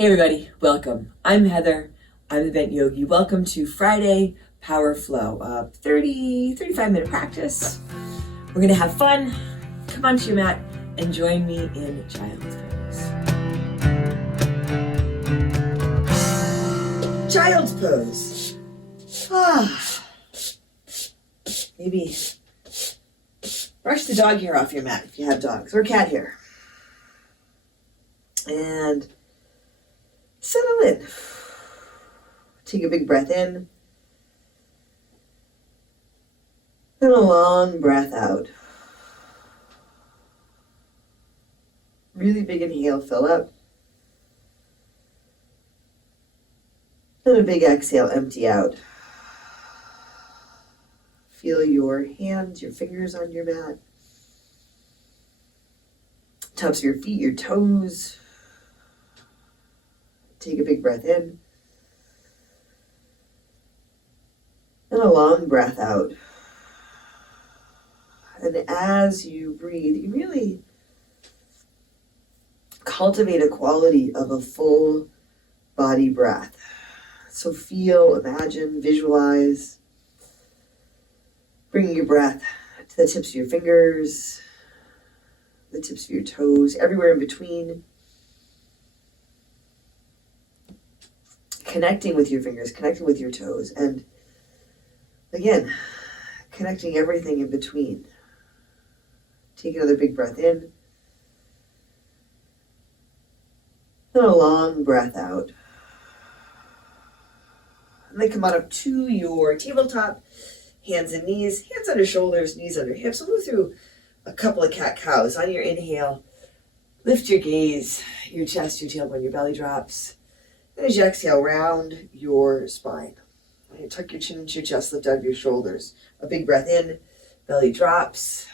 Hey everybody, welcome. I'm Heather. I'm the Bent Yogi. Welcome to Friday Power Flow. 35-minute practice. We're gonna have fun. Come onto your mat and join me in child's pose. Child's pose. Maybe brush the dog hair off your mat if you have dogs, or cat hair. And settle in. Take a big breath in. And a long breath out. Really big inhale, fill up. And a big exhale, empty out. Feel your hands, your fingers on your mat. Tops of your feet, your toes. Take a big breath in. And a long breath out. And as you breathe, you really cultivate a quality of a full body breath. So feel, imagine, visualize, bringing your breath to the tips of your fingers, the tips of your toes, everywhere in between. Connecting with your fingers, connecting with your toes, and again, connecting everything in between. Take another big breath in. And a long breath out. And then come on up to your tabletop, hands and knees, hands under shoulders, knees under hips. We'll move through a couple of cat-cows. On your inhale, lift your gaze, your chest, your tailbone, your belly drops. And as you exhale, round your spine. You tuck your chin into your chest, lift out your shoulders. A big breath in, belly drops.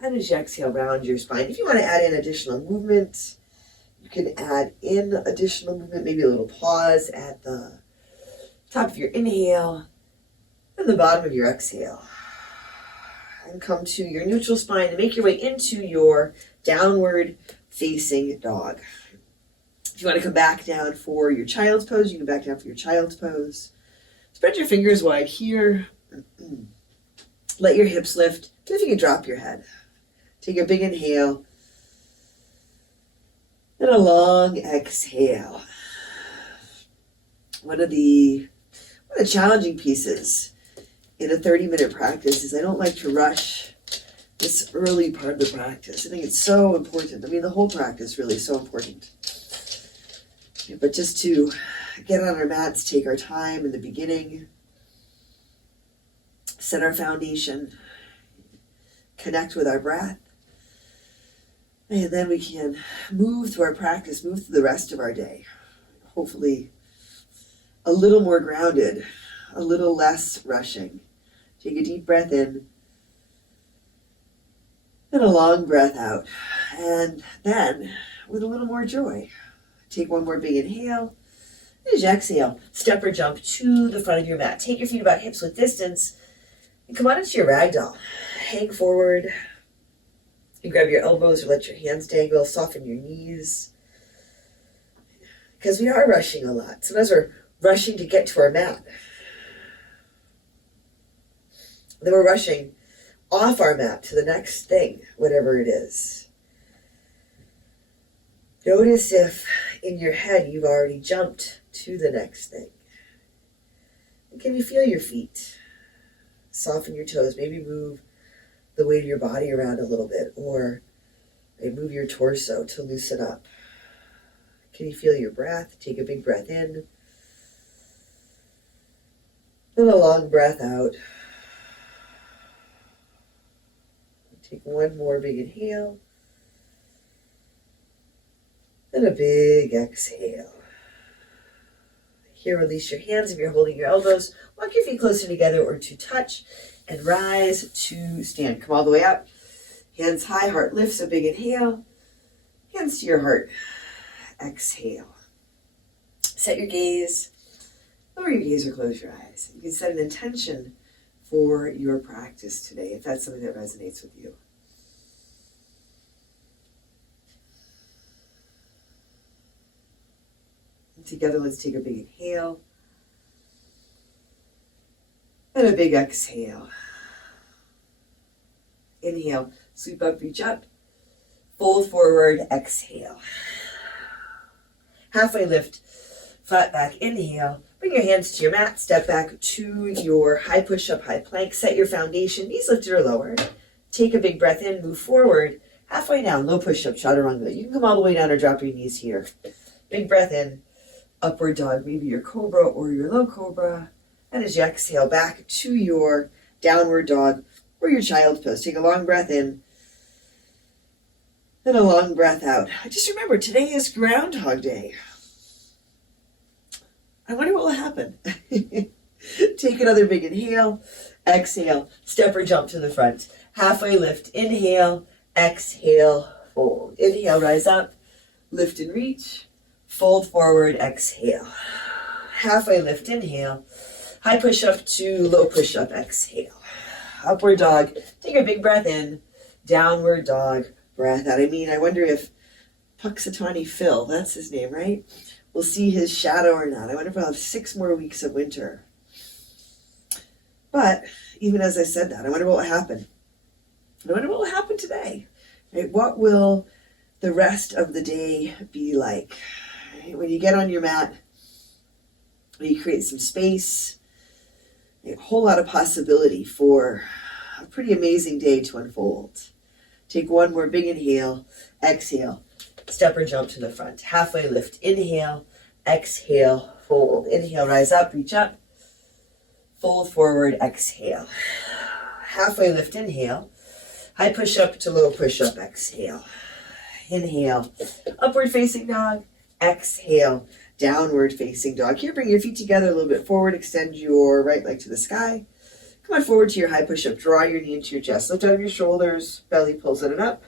And as you exhale, round your spine. If you want to add in additional movement, you can add in additional movement, maybe a little pause at the top of your inhale and the bottom of your exhale. And come to your neutral spine and make your way into your downward facing dog. If you want to come back down for your child's pose, you can back down for your child's pose. Spread your fingers wide here. Let your hips lift. If you can drop your head. Take a big inhale. And a long exhale. One of the challenging pieces in a 30-minute practice is I don't like to rush this early part of the practice. I think it's so important. I mean, the whole practice really is so important. But just to get on our mats, take our time in the beginning, set our foundation, connect with our breath, and then we can move through our practice, move through the rest of our day. Hopefully a little more grounded, a little less rushing. Take a deep breath in and a long breath out. And then with a little more joy, take one more big inhale. As you exhale, step or jump to the front of your mat. Take your feet about hips width distance and come on into your ragdoll. Hang forward. You grab your elbows or let your hands dangle. Soften your knees. Because we are rushing a lot. Sometimes we're rushing to get to our mat. Then we're rushing off our mat to the next thing, whatever it is. Notice if in your head you've already jumped to the next thing. And can you feel your feet? Soften your toes. Maybe move the weight of your body around a little bit, or maybe move your torso to loosen up. Can you feel your breath? Take a big breath in. And a long breath out. Take one more big inhale. And a big exhale. Here, release your hands if you're holding your elbows. Walk your feet closer together or to touch and rise to stand. Come all the way up. Hands high, heart lifts, a big inhale. Hands to your heart. Exhale. Set your gaze. Lower your gaze or close your eyes. You can set an intention for your practice today if that's something that resonates with you. Together, let's take a big inhale. And a big exhale. Inhale, sweep up, reach up. Fold forward, exhale. Halfway lift, flat back, inhale. Bring your hands to your mat, step back to your high push-up, high plank. Set your foundation, knees lifted or lowered. Take a big breath in, move forward. Halfway down, low push-up, chaturanga. You can come all the way down or drop your knees here. Big breath in, upward dog, maybe your cobra or your low cobra. And as you exhale, back to your downward dog or your child's pose. Take a long breath in and a long breath out. Just remember, today is Groundhog Day. I wonder what will happen. Take another big inhale, exhale, step or jump to the front. Halfway lift, inhale, exhale, fold. Inhale, rise up, lift and reach, fold forward, exhale. Halfway lift, inhale, high push up to low push up, exhale. Upward dog, take a big breath in, downward dog, breath out. I wonder if Puxatawny Phil, that's his name, right? We'll see his shadow or not. I wonder if we'll have 6 more weeks of winter. But even as I said that, I wonder what will happen. I wonder what will happen today. Right? What will the rest of the day be like? Right? When you get on your mat, you create some space, a whole lot of possibility for a pretty amazing day to unfold. Take one more big inhale, exhale, step or jump to the front. Halfway lift, inhale, exhale, fold. Inhale, rise up, reach up, fold forward, exhale. Halfway lift, inhale, high push up to low push up, exhale. Inhale, upward facing dog, exhale, downward facing dog. Here, bring your feet together a little bit forward, extend your right leg to the sky. Come on forward to your high push-up. Draw your knee into your chest. Lift out your shoulders. Belly pulls it up.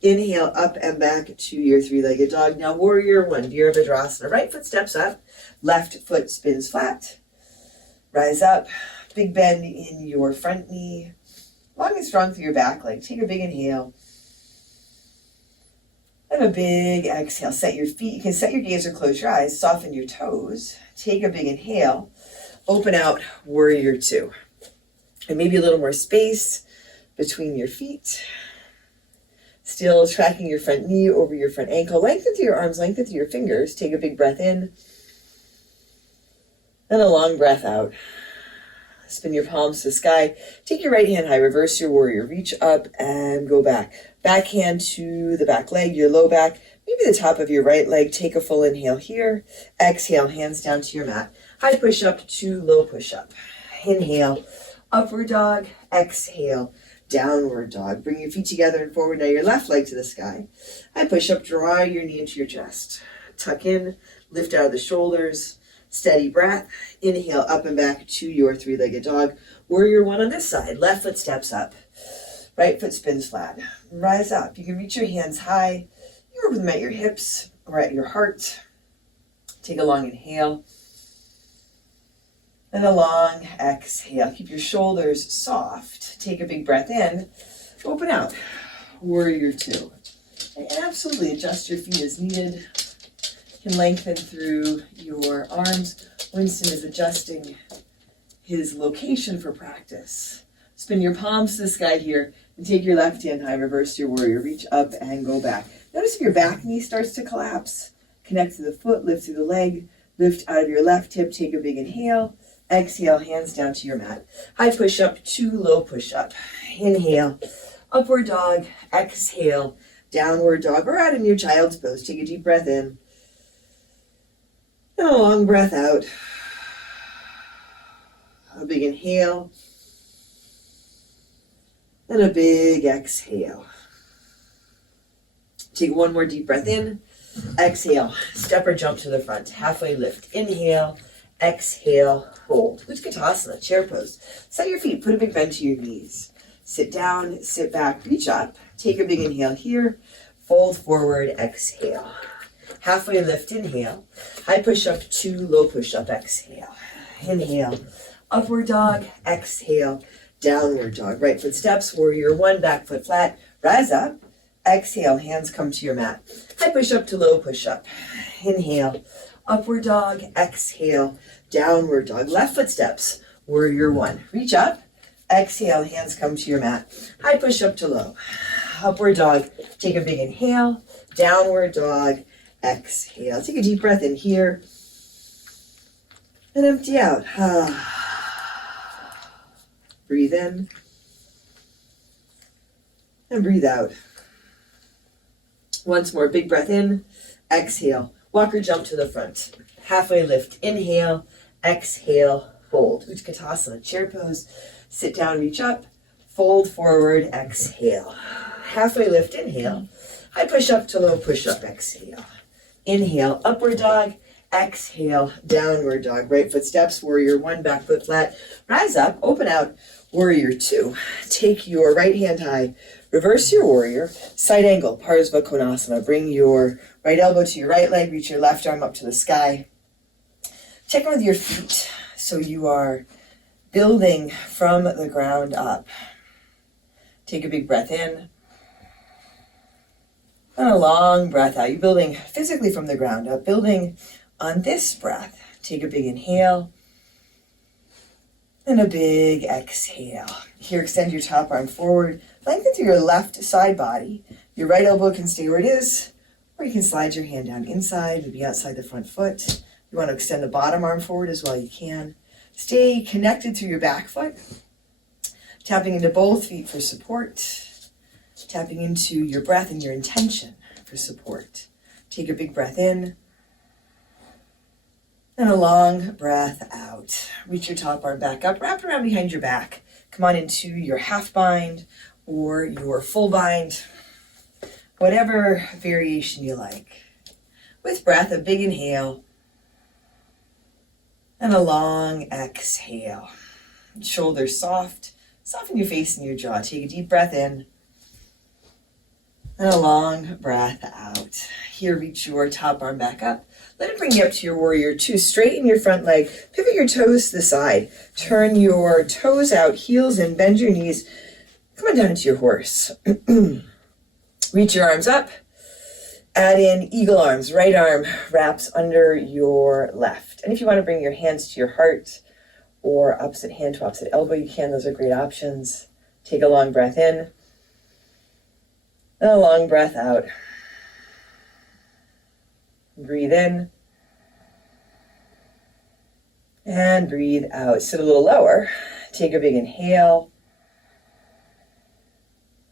Inhale, up and back to your 3-legged dog. Now, warrior 1, Virabhadrasana. Right foot steps up. Left foot spins flat. Rise up. Big bend in your front knee. Long and strong through your back leg. Take a big inhale. And a big exhale. Set your feet. You can set your gaze or close your eyes. Soften your toes. Take a big inhale. Open out, warrior 2. And maybe a little more space between your feet. Still tracking your front knee over your front ankle. Lengthen through your arms, lengthen through your fingers. Take a big breath in. And a long breath out. Spin your palms to the sky. Take your right hand high. Reverse your warrior. Reach up and go back. Back hand to the back leg, your low back. Maybe the top of your right leg. Take a full inhale here. Exhale, hands down to your mat. High push up to low push up. Inhale. Upward dog, exhale, downward dog. Bring your feet together and forward. Now your left leg to the sky. I push up, draw your knee into your chest. Tuck in, lift out of the shoulders. Steady breath. Inhale, up and back to your 3-legged dog. Warrior 1 on this side. Left foot steps up. Right foot spins flat. Rise up. You can reach your hands high. You work with them at your hips or at your heart. Take a long inhale. And a long exhale. Keep your shoulders soft. Take a big breath in. Open out. Warrior 2. And absolutely adjust your feet as needed. You can lengthen through your arms. Winston is adjusting his location for practice. Spin your palms to the sky here and take your left hand high. Reverse your warrior. Reach up and go back. Notice if your back knee starts to collapse. Connect to the foot. Lift through the leg. Lift out of your left hip. Take a big inhale. Exhale, hands down to your mat. High push up to low push up. Inhale, upward dog. Exhale, downward dog. Or out in your child's pose. Take a deep breath in. And a long breath out. A big inhale. And a big exhale. Take one more deep breath in. Exhale, step or jump to the front. Halfway lift. Inhale. Exhale, hold. Utkatasana, chair pose. Set your feet, put a big bend to your knees. Sit down, sit back, reach up. Take a big inhale here. Fold forward, exhale. Halfway lift, inhale. High push up to low push up, exhale. Inhale, upward dog, exhale, downward dog. Right foot steps, warrior 1, back foot flat. Rise up, exhale, hands come to your mat. High push up to low push up. Inhale. upward dog, exhale, downward dog. Left foot steps, warrior one. Reach up, exhale, hands come to your mat. High push up to low. Upward dog, take a big inhale, downward dog, exhale. Take a deep breath in here and empty out. Breathe in and breathe out. Once more, big breath in, exhale. Walk or jump to the front. Halfway lift, inhale, exhale, fold. Utkatasana, chair pose. Sit down, reach up, fold forward, exhale. Halfway lift, inhale. High push up to low push up, exhale. Inhale, upward dog, exhale, downward dog. Right foot steps, warrior one, back foot flat. Rise up, open out, warrior two. Take your right hand high, reverse your warrior, side angle, Parsva Konasana. Bring your right elbow to your right leg, reach your left arm up to the sky. Check in with your feet so you are building from the ground up. Take a big breath in and a long breath out. You're building physically from the ground up, building on this breath. Take a big inhale and a big exhale. Here, extend your top arm forward. Lengthen through your left side body. Your right elbow can stay where it is, or you can slide your hand down inside, maybe outside the front foot. You want to extend the bottom arm forward as well, you can. Stay connected through your back foot. Tapping into both feet for support. Tapping into your breath and your intention for support. Take a big breath in and a long breath out. Reach your top arm back up, wrap it around behind your back. Come on into your half bind or your full bind, whatever variation you like. With breath, a big inhale and a long exhale. Shoulders soft, soften your face and your jaw. Take a deep breath in and a long breath out. Here, reach your top arm back up. Let it bring you up to your warrior two. Straighten your front leg. Pivot your toes to the side. Turn your toes out, heels in, bend your knees. Come on down into your horse. Reach your arms up. Add in eagle arms. Right arm wraps under your left. And if you want to bring your hands to your heart or opposite hand to opposite elbow, you can. Those are great options. Take a long breath in and a long breath out. Breathe in and breathe out. Sit a little lower. Take a big inhale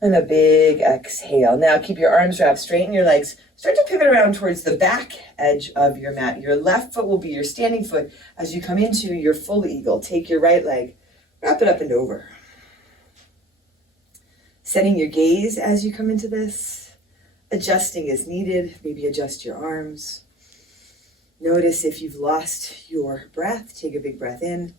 and a big exhale. Now keep your arms wrapped, straighten your legs. Start to pivot around towards the back edge of your mat. Your left foot will be your standing foot as you come into your full eagle. Take your right leg, wrap it up and over. Setting your gaze as you come into this. Adjusting as needed. Maybe adjust your arms. Notice if you've lost your breath. Take a big breath in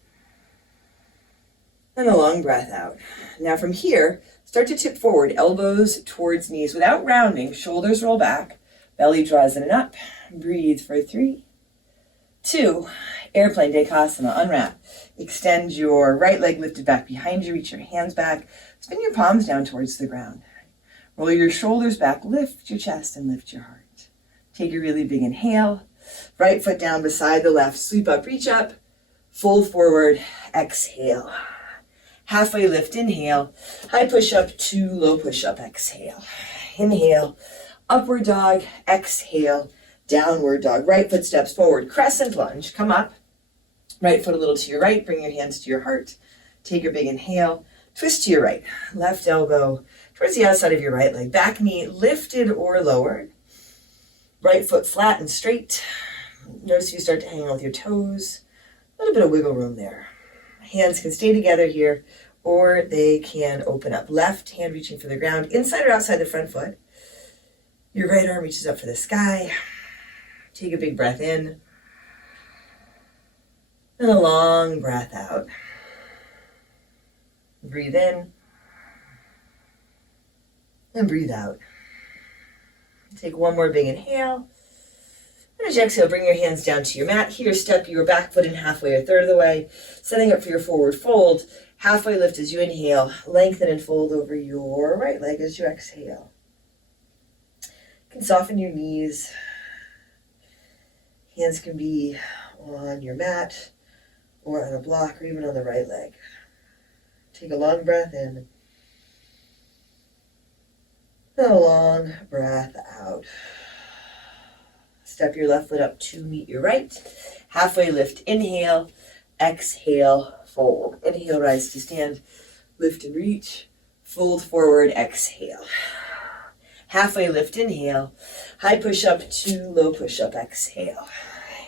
and a long breath out. Now from here, start to tip forward, elbows towards knees without rounding. Shoulders roll back, belly draws in and up. Breathe for 3, 2, airplane Dekasana, unwrap. Extend your right leg lifted back behind you, reach your hands back. Spin your palms down towards the ground. Roll your shoulders back, lift your chest and lift your heart. Take a really big inhale. Right foot down beside the left, sweep up, reach up, fold forward, exhale. Halfway lift, inhale, high push up to low push up, exhale. Inhale, upward dog, exhale, downward dog. Right foot steps forward, crescent lunge, come up. Right foot a little to your right, bring your hands to your heart. Take your big inhale, twist to your right, left elbow towards the outside of your right leg. Back knee lifted or lowered. Right foot flat and straight. Notice if you start to hang on with your toes. A little bit of wiggle room there. Hands can stay together here or they can open up. Left hand reaching for the ground, inside or outside the front foot. Your right arm reaches up for the sky. Take a big breath in and a long breath out. Breathe in and breathe out. Take one more big inhale. And as you exhale, bring your hands down to your mat. Here, step your back foot in halfway, a third of the way. Setting up for your forward fold. Halfway lift as you inhale. Lengthen and fold over your right leg as you exhale. You can soften your knees. Hands can be on your mat or on a block or even on the right leg. Take a long breath in and a long breath out. Step your left foot up to meet your right. Halfway lift, inhale, exhale, fold. Inhale, rise to stand, lift and reach, fold forward, exhale. Halfway lift, inhale, high push up to low push up, exhale.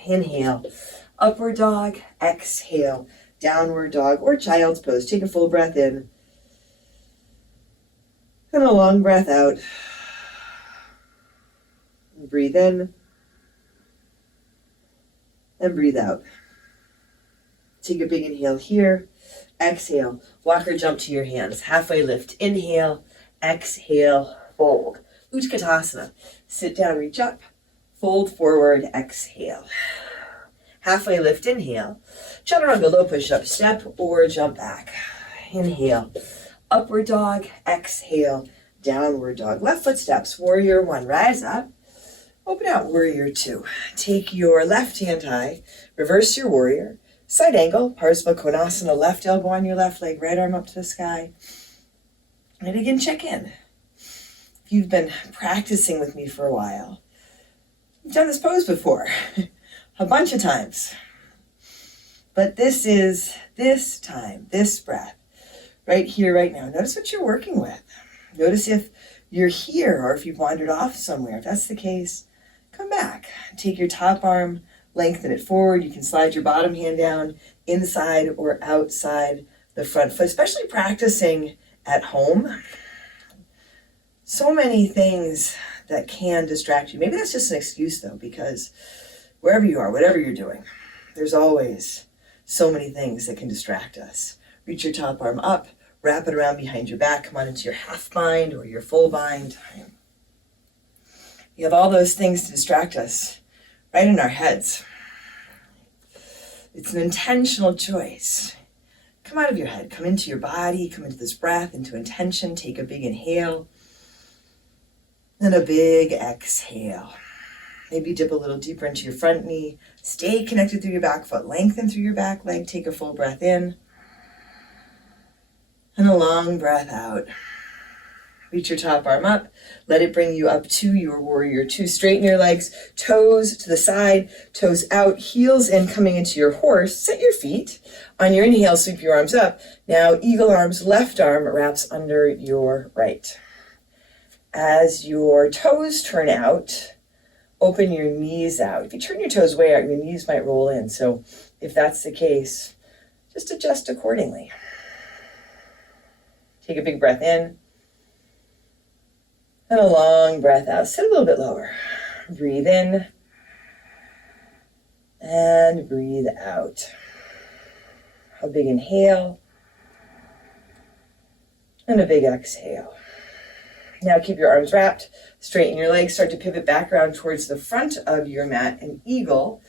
Inhale, upward dog, exhale, downward dog or child's pose. Take a full breath in and a long breath out. Breathe in and breathe out. Take a big inhale here. Exhale, walk or jump to your hands. Halfway lift, inhale, exhale, fold. Utkatasana, sit down, reach up, fold forward, exhale. Halfway lift, inhale, chaturanga low push-up, step or jump back. Inhale, upward dog, exhale, downward dog. Left foot steps, warrior one, rise up, open out, warrior two. Take your left hand high, reverse your warrior, side angle, Parsva Konasana, left elbow on your left leg, right arm up to the sky. And again, check in. If you've been practicing with me for a while, you've done this pose before, a bunch of times. But this is this time, this breath, right here, right now. Notice what you're working with. Notice if you're here or if you've wandered off somewhere. If that's the case, come back. Take your top arm, lengthen it forward. You can slide your bottom hand down inside or outside the front foot, especially practicing at home. So many things that can distract you. Maybe that's just an excuse though, because wherever you are, whatever you're doing, there's always so many things that can distract us. Reach your top arm up, wrap it around behind your back, come on into your half bind or your full bind. You have all those things to distract us right in our heads. It's an intentional choice. Come out of your head, come into your body, come into this breath, into intention. Take a big inhale and a big exhale. Maybe dip a little deeper into your front knee. Stay connected through your back foot. Lengthen through your back leg. Take a full breath in and a long breath out. Reach your top arm up. Let it bring you up to your warrior two. Straighten your legs, toes to the side, toes out, heels in, coming into your horse. Set your feet. On your inhale, sweep your arms up. Now, eagle arms, left arm wraps under your right. As your toes turn out, open your knees out. If you turn your toes way out, your knees might roll in. So if that's the case, just adjust accordingly. Take a big breath in and a long breath out. Sit a little bit lower. Breathe in and breathe out. A big inhale and a big exhale. Now keep your arms wrapped, straighten your legs, start to pivot back around towards the front of your mat. An eagle,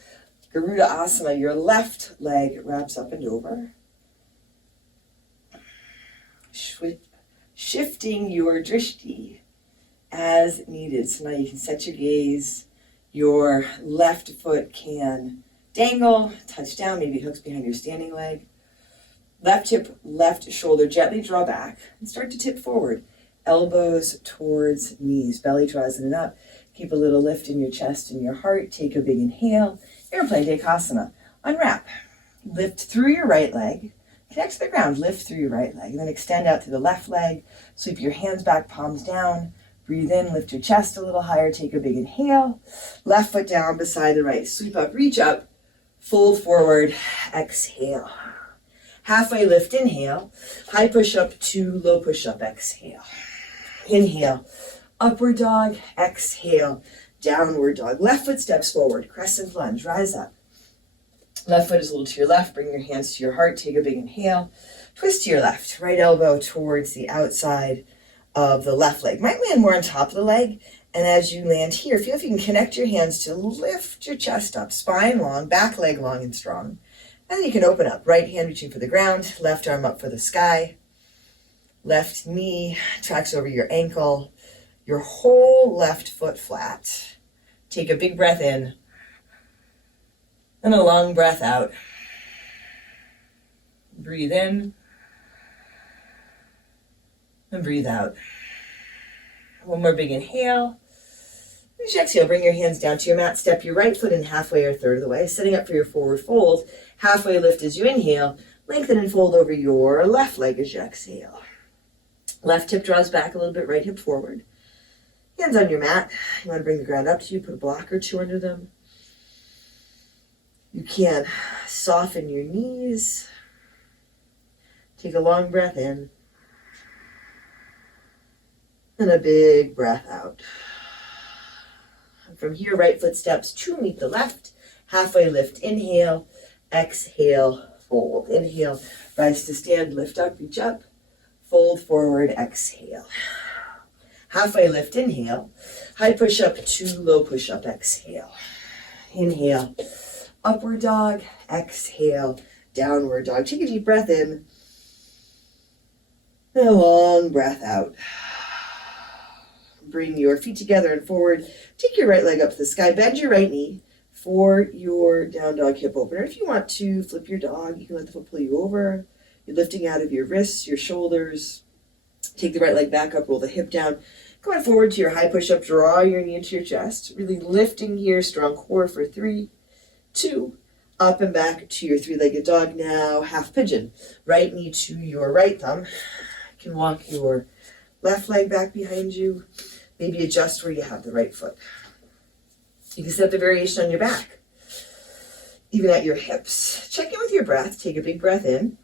Garuda Asana, your left leg wraps up and over. Shifting your drishti as needed. So now you can set your gaze. Your left foot can dangle, touch down, maybe hooks behind your standing leg. Left hip, left shoulder, gently draw back and start to tip forward. Elbows towards knees, belly draws in and up. Keep a little lift in your chest and your heart. Take a big inhale. Airplane Dekasana. Unwrap. Lift through your right leg. Connect to the ground. Lift through your right leg. And then extend out to the left leg. Sweep your hands back, palms down. Breathe in, lift your chest a little higher. Take a big inhale. Left foot down beside the right. Sweep up, reach up. Fold forward. Exhale. Halfway lift, inhale. High push up to low push up. Exhale. Inhale, upward dog, exhale, downward dog. Left foot steps forward, crescent lunge, rise up. Left foot is a little to your left, bring your hands to your heart, take a big inhale. Twist to your left, right elbow towards the outside of the left leg. Might land more on top of the leg, and as you land here, feel if you can connect your hands to lift your chest up, spine long, back leg long and strong. And then you can open up, right hand reaching for the ground, left arm up for the sky. Left knee tracks over your ankle, your whole left foot flat. Take a big breath in And a long breath out. Breathe in. And breathe out. One more big inhale. As you exhale, bring your hands down to your mat. Step your right foot in halfway or a third of the way. Setting up for your forward fold. Halfway lift as you inhale. Lengthen and fold over your left leg as you exhale. Left hip draws back a little bit, right hip forward. Hands on your mat. You want to bring the ground up to you. Put a block or two under them. You can soften your knees. Take a long breath in. And a big breath out. And from here, right foot steps to meet the left. Halfway lift, inhale. Exhale, fold. Inhale, rise to stand, lift up, reach up. Fold forward, exhale. Halfway lift, inhale. High push up to low push up, exhale. Inhale, upward dog. Exhale, downward dog. Take a deep breath in. And a long breath out. Bring your feet together and forward. Take your right leg up to the sky. Bend your right knee for your down dog hip opener. If you want to flip your dog, you can let the foot pull you over. You're lifting out of your wrists, your shoulders. Take the right leg back up, roll the hip down. Go on forward to your high push-up. Draw your knee into your chest. Really lifting here, strong core for 3, 2, up and back to your three-legged dog. Now, half pigeon. Right knee to your right thumb. You can walk your left leg back behind you. Maybe adjust where you have the right foot. You can set the variation on your back. Even at your hips. Check in with your breath. Take a big breath in.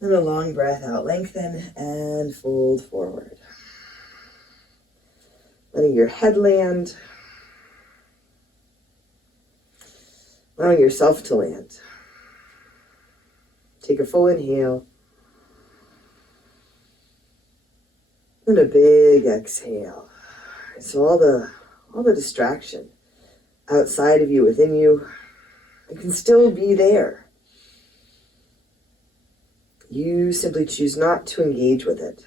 And a long breath out. Lengthen and fold forward. Letting your head land. Allowing yourself to land. Take a full inhale. And a big exhale. So all the distraction outside of you, within you, it can still be there. You simply choose not to engage with it.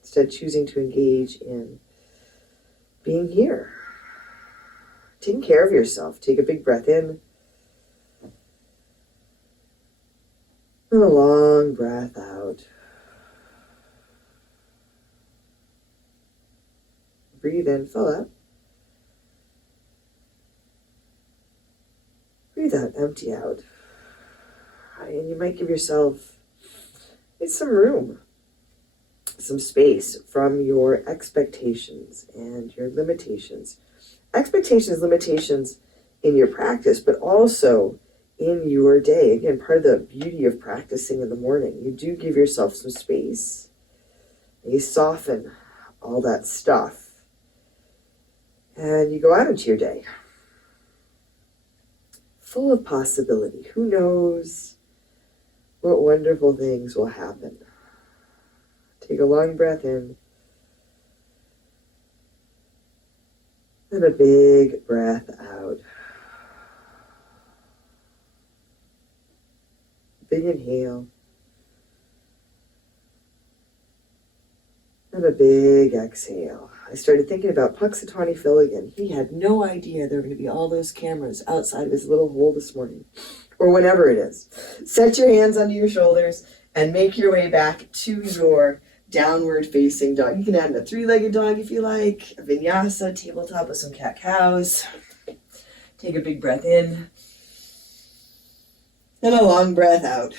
Instead, choosing to engage in being here. Taking care of yourself. Take a big breath in. And a long breath out. Breathe in, fill up. Breathe out, empty out. And you might give yourself some room, some space from your expectations and your limitations. Expectations, limitations in your practice, but also in your day. Again, part of the beauty of practicing in the morning, you do give yourself some space. You soften all that stuff. And you go out into your day. Full of possibility. Who knows what wonderful things will happen. Take a long breath in. And a big breath out. Big inhale. And a big exhale. I started thinking about Puxatawny Phil again. He had no idea there were going to be all those cameras outside of his little hole this morning. Or whenever it is. Set your hands under your shoulders and make your way back to your downward facing dog. You can add in a three-legged dog if you like. A vinyasa, tabletop with some cat-cows. Take a big breath in. And a long breath out.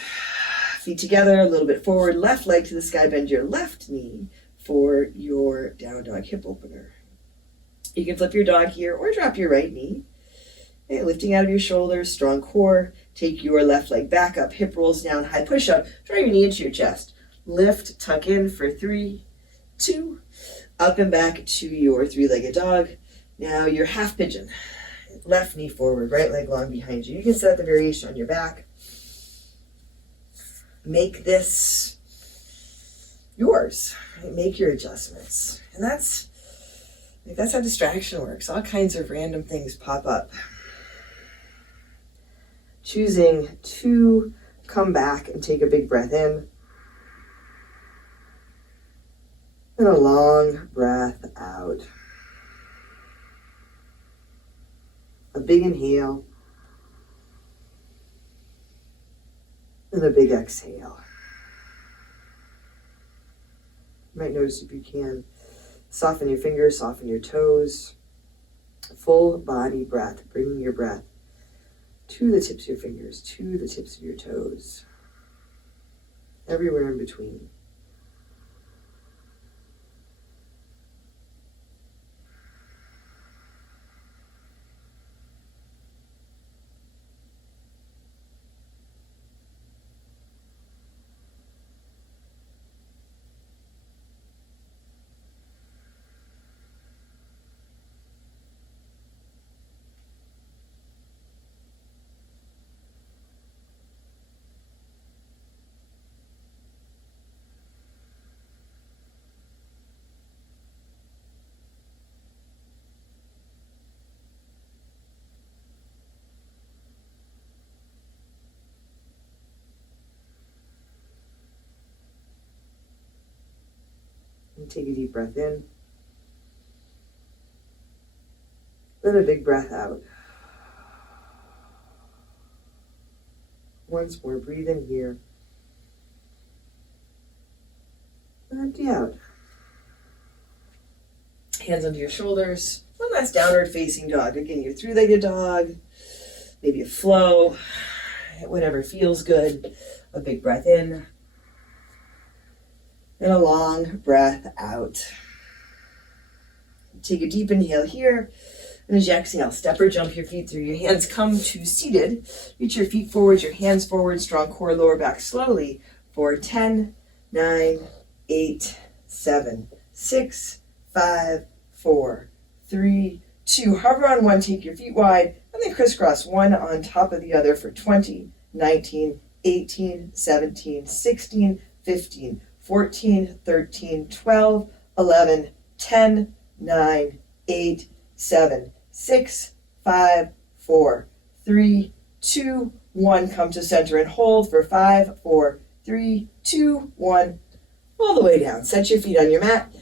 Feet together, a little bit forward. Left leg to the sky. Bend your left knee for your down dog hip opener. You can flip your dog here or drop your right knee. Okay, lifting out of your shoulders, strong core. Take your left leg back up, hip rolls down, high push up. Draw your knee into your chest. Lift, tuck in for 3, 2, up and back to your three-legged dog. Now your half pigeon. Left knee forward, right leg long behind you. You can set the variation on your back. Make this yours. Make your adjustments. And that's how distraction works. All kinds of random things pop up. Choosing to come back and take a big breath in. And a long breath out. A big inhale. And a big exhale. You might notice if you can, soften your fingers, soften your toes. Full body breath, bringing your breath to the tips of your fingers, to the tips of your toes, everywhere in between. And take a deep breath in. Then a big breath out. Once more, breathe in here. And empty out. Hands under your shoulders. One last downward facing dog. Again, your three-legged dog. Maybe a flow. Whatever feels good. A big breath in. And a long breath out. Take a deep inhale here. And as you exhale, step or jump your feet through. Your hands come to seated. Reach your feet forward, your hands forward. Strong core, lower back slowly. For 10, 9, 8, 7, 6, 5, 4, 3, 2. Hover on one, take your feet wide, and then crisscross one on top of the other for 20, 19, 18, 17, 16, 15, 14, 13, 12, 11, 10, 9, 8, 7, 6, 5, 4, 3, 2, 1. Come to center and hold for 5, 4, 3, 2, 1. All the way down. Set your feet on your mat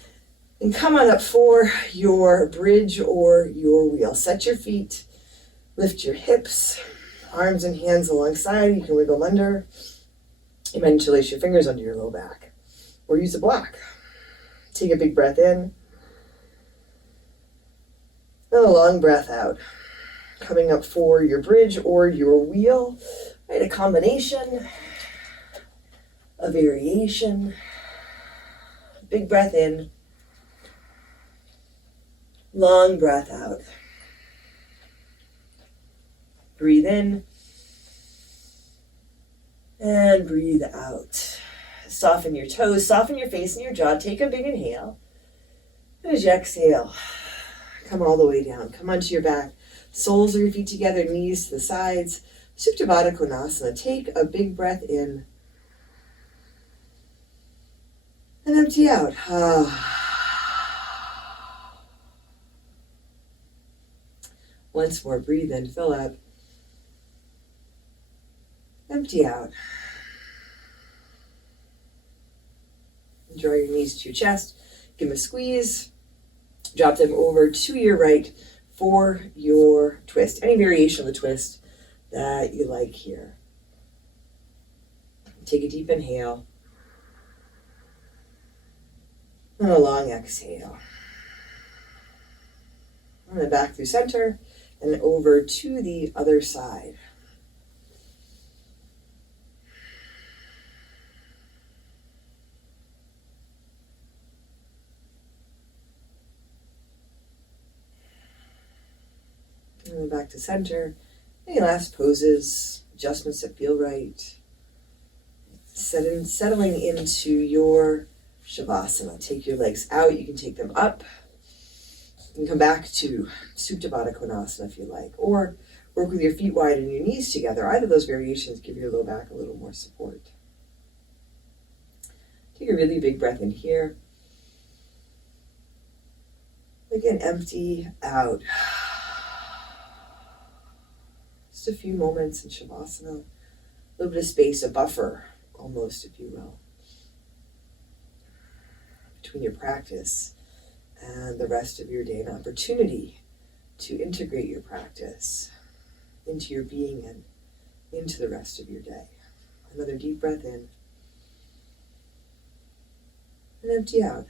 and come on up for your bridge or your wheel. Set your feet, lift your hips, arms and hands alongside. You can wiggle under. You might interlace your fingers under your low back or use a block. Take a big breath in and a long breath out. Coming up for your bridge or your wheel. Right, a combination, a variation. Big breath in, long breath out. Breathe in and breathe out. Soften your toes, soften your face and your jaw. Take a big inhale. And as you exhale, come all the way down. Come onto your back. Soles of your feet together, knees to the sides. Supta Baddha Konasana. Take a big breath in. And empty out. Once more, breathe in, fill up. Empty out. Draw your knees to your chest. Give them a squeeze. Drop them over to your right for your twist. Any variation of the twist that you like here. Take a deep inhale. And a long exhale. And then back through center and over to the other side. And then back to center. Any last poses, adjustments that feel right. Settling into your Shavasana. Take your legs out. You can take them up. You can come back to Supta Baddha Konasana if you like. Or work with your feet wide and your knees together. Either of those variations give your low back a little more support. Take a really big breath in here. Again, empty out. Just a few moments in Shavasana. A little bit of space, a buffer, almost, if you will, between your practice and the rest of your day, an opportunity to integrate your practice into your being and into the rest of your day. Another deep breath in and empty out.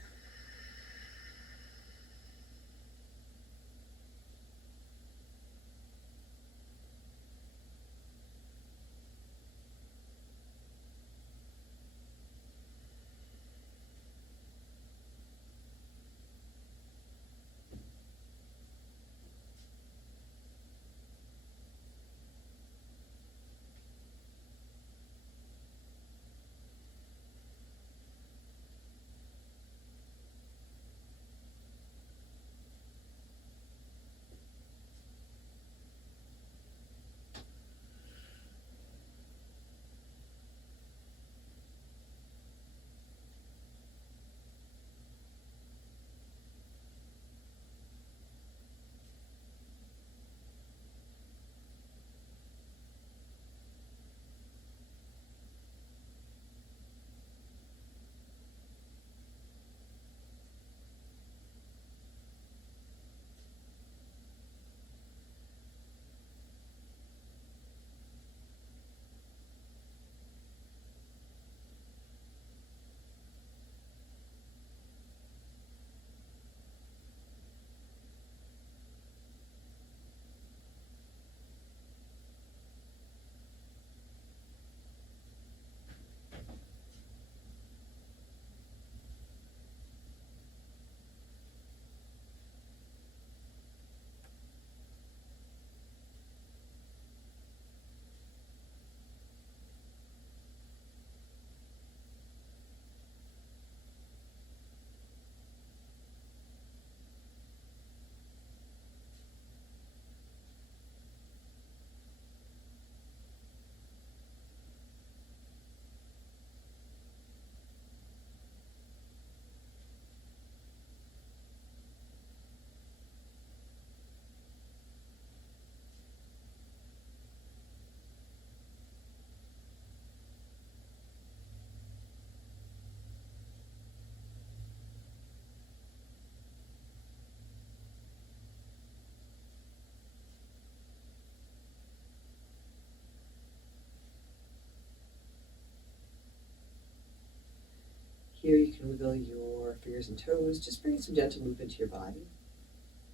Here you can wiggle your fingers and toes. Just bring some gentle movement to your body.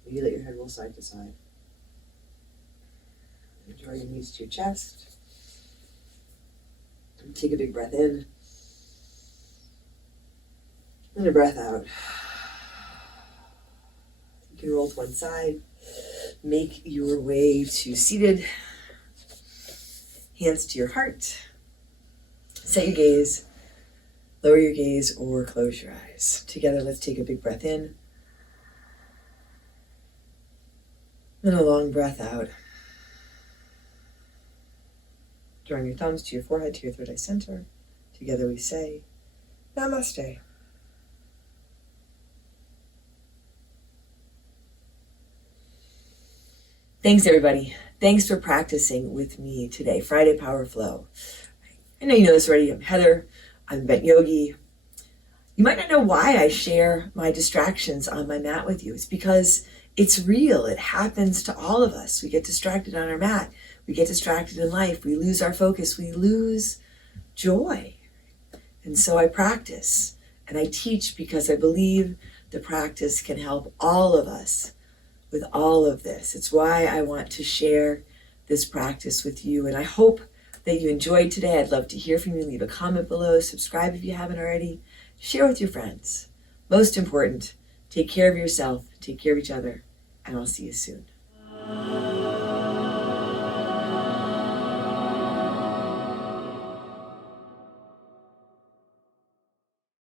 Maybe let your head roll side to side. Draw your knees to your chest. And take a big breath in. And a breath out. You can roll to one side. Make your way to seated. Hands to your heart. Set your gaze. Lower your gaze or close your eyes. Together, let's take a big breath in. And a long breath out. Drawing your thumbs to your forehead, to your third eye center. Together we say, Namaste. Thanks, everybody. Thanks for practicing with me today. Friday Power Flow. I know you know this already. I'm Heather. I'm Yogi. You might not know why I share my distractions on my mat with you. It's because it's real. It happens to all of us. We get distracted on our mat. We get distracted in life. We lose our focus. We lose joy. And so I practice and I teach because I believe the practice can help all of us with all of this. It's why I want to share this practice with you. And I hope that you enjoyed today. I'd love to hear from you. Leave a comment below. Subscribe if you haven't already. Share with your friends. Most important, take care of yourself, take care of each other, and I'll see you soon.